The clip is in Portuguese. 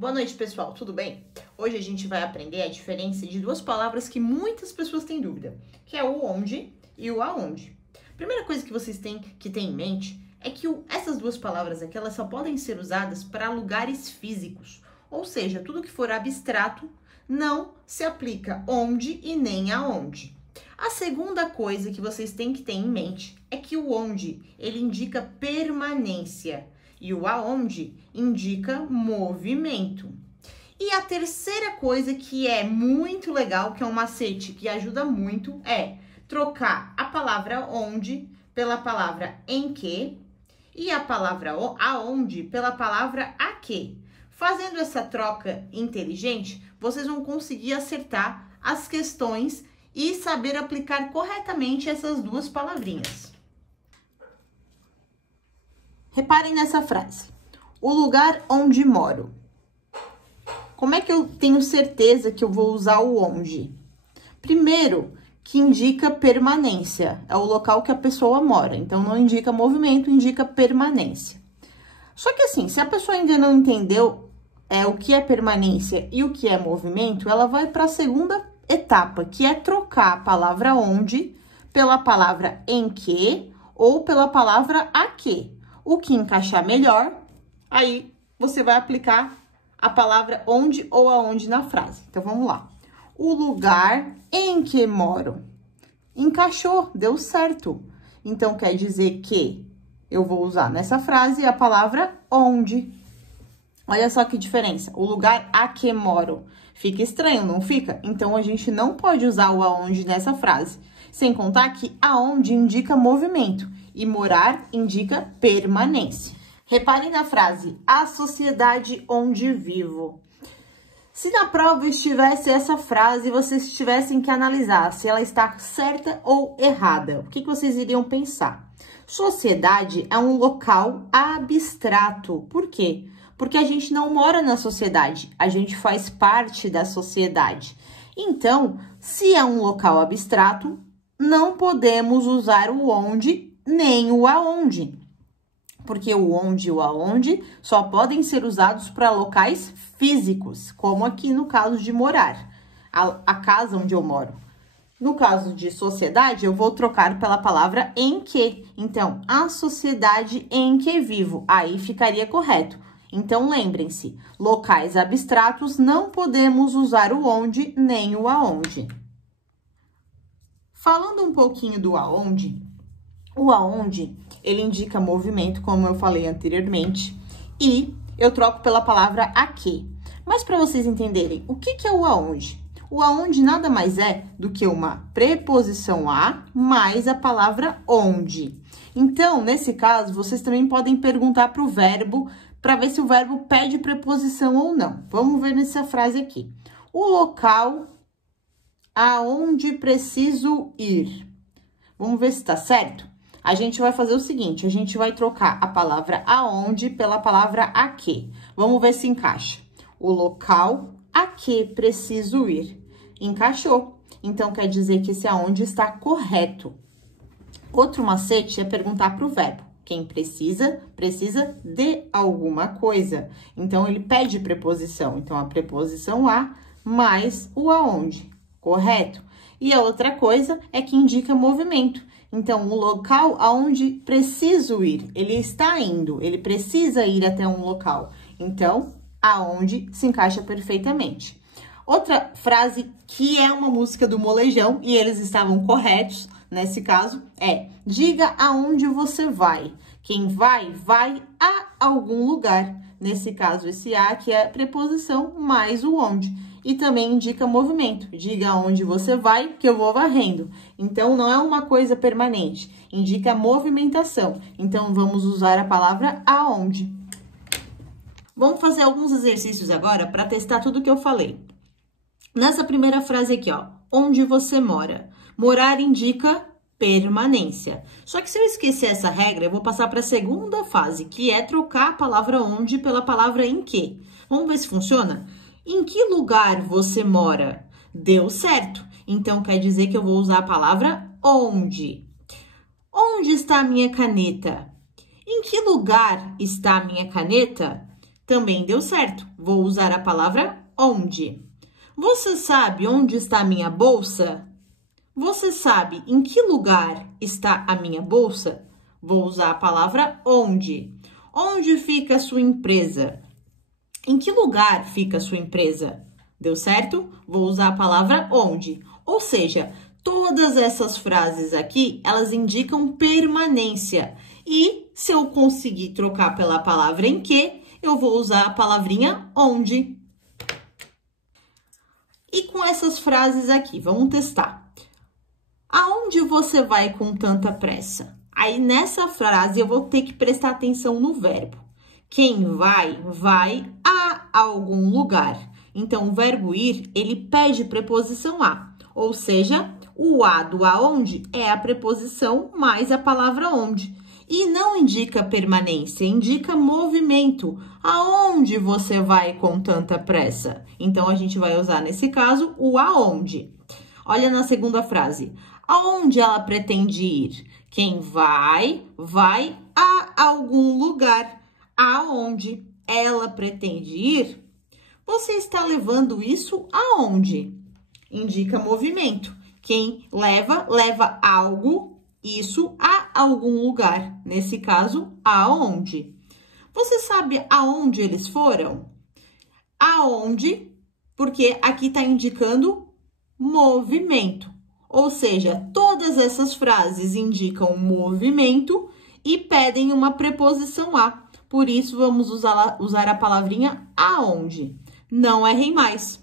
Boa noite, pessoal, tudo bem? Hoje a gente vai aprender a diferença de duas palavras que muitas pessoas têm dúvida, que é o onde e o aonde. Primeira coisa que vocês têm que ter em mente é que essas duas palavras aqui, elas só podem ser usadas para lugares físicos, ou seja, tudo que for abstrato não se aplica onde e nem aonde. A segunda coisa que vocês têm que ter em mente é que o onde, ele indica permanência e o aonde indica movimento. E a terceira coisa que é muito legal, que é um macete que ajuda muito, é trocar a palavra onde pela palavra em que e a palavra aonde pela palavra a que. Fazendo essa troca inteligente, vocês vão conseguir acertar as questões e saber aplicar corretamente essas duas palavrinhas. Reparem nessa frase. O lugar onde moro. Como é que eu tenho certeza que eu vou usar o onde? Primeiro, que indica permanência. É o local que a pessoa mora. Então, não indica movimento, indica permanência. Só que assim, se a pessoa ainda não entendeu o que é permanência e o que é movimento, ela vai para a segunda etapa, que é trocar a palavra onde pela palavra em que ou pela palavra a que. O que encaixar melhor, aí você vai aplicar a palavra onde ou aonde na frase. Então, vamos lá. O lugar em que moro. Encaixou, deu certo. Então, quer dizer que eu vou usar nessa frase a palavra onde. Olha só que diferença. O lugar a que moro. Fica estranho, não fica? Então, a gente não pode usar o aonde nessa frase. Sem contar que aonde indica movimento e morar indica permanência. Reparem na frase, a sociedade onde vivo. Se na prova estivesse essa frase, vocês tivessem que analisar se ela está certa ou errada. O que vocês iriam pensar? Sociedade é um local abstrato. Por quê? Porque a gente não mora na sociedade, a gente faz parte da sociedade. Então, se é um local abstrato, não podemos usar o onde nem o aonde. Porque o onde e o aonde só podem ser usados para locais físicos, como aqui no caso de morar, a casa onde eu moro. No caso de sociedade, eu vou trocar pela palavra em que. Então, a sociedade em que vivo, aí ficaria correto. Então, lembrem-se, locais abstratos não podemos usar o onde nem o aonde. Falando um pouquinho do aonde, o aonde, ele indica movimento, como eu falei anteriormente, e eu troco pela palavra a que. Mas para vocês entenderem, o que é o aonde? O aonde nada mais é do que uma preposição a mais a palavra onde. Então, nesse caso, vocês também podem perguntar para o verbo, para ver se o verbo pede preposição ou não. Vamos ver nessa frase aqui. O local aonde preciso ir. Vamos ver se está certo? A gente vai fazer o seguinte, a gente vai trocar a palavra aonde pela palavra a que. Vamos ver se encaixa. O local a que preciso ir. Encaixou. Então, quer dizer que esse aonde está correto. Outro macete é perguntar para o verbo. Quem precisa, precisa de alguma coisa. Então, ele pede preposição. Então, a preposição a mais o aonde. Correto? E a outra coisa é que indica movimento. Então, o local aonde preciso ir, ele está indo, ele precisa ir até um local. Então, aonde se encaixa perfeitamente. Outra frase que é uma música do Molejão, e eles estavam corretos nesse caso, é: diga aonde você vai. Quem vai, vai a algum lugar. Nesse caso, esse a que é a preposição mais o onde. E também indica movimento. Diga aonde você vai, que eu vou varrendo. Então, não é uma coisa permanente. Indica movimentação. Então, vamos usar a palavra aonde. Vamos fazer alguns exercícios agora para testar tudo que eu falei. Nessa primeira frase aqui, ó. Onde você mora? Morar indica permanência. Só que se eu esquecer essa regra, eu vou passar para a segunda fase, que é trocar a palavra onde pela palavra em que. Vamos ver se funciona? Em que lugar você mora? Deu certo. Então, quer dizer que eu vou usar a palavra onde. Onde está a minha caneta? Em que lugar está a minha caneta? Também deu certo. Vou usar a palavra onde. Você sabe onde está a minha bolsa? Você sabe em que lugar está a minha bolsa? Vou usar a palavra onde. Onde fica a sua empresa? Em que lugar fica a sua empresa? Deu certo? Vou usar a palavra onde. Ou seja, todas essas frases aqui, elas indicam permanência. E se eu conseguir trocar pela palavra em que, eu vou usar a palavrinha onde. E com essas frases aqui, vamos testar. Aonde você vai com tanta pressa? Aí, nessa frase, eu vou ter que prestar atenção no verbo. Quem vai, vai a algum lugar. Então, o verbo ir, ele pede preposição a. Ou seja, o a do aonde é a preposição mais a palavra onde. E não indica permanência, indica movimento. Aonde você vai com tanta pressa? Então, a gente vai usar, nesse caso, o aonde. Olha na segunda frase. Aonde ela pretende ir? Quem vai, vai a algum lugar. Aonde ela pretende ir? Você está levando isso aonde? Indica movimento. Quem leva, leva algo, isso a algum lugar. Nesse caso, aonde? Você sabe aonde eles foram? Aonde, porque aqui está indicando movimento. Ou seja, todas essas frases indicam movimento e pedem uma preposição a. Por isso, vamos usar a palavrinha aonde. Não errem mais.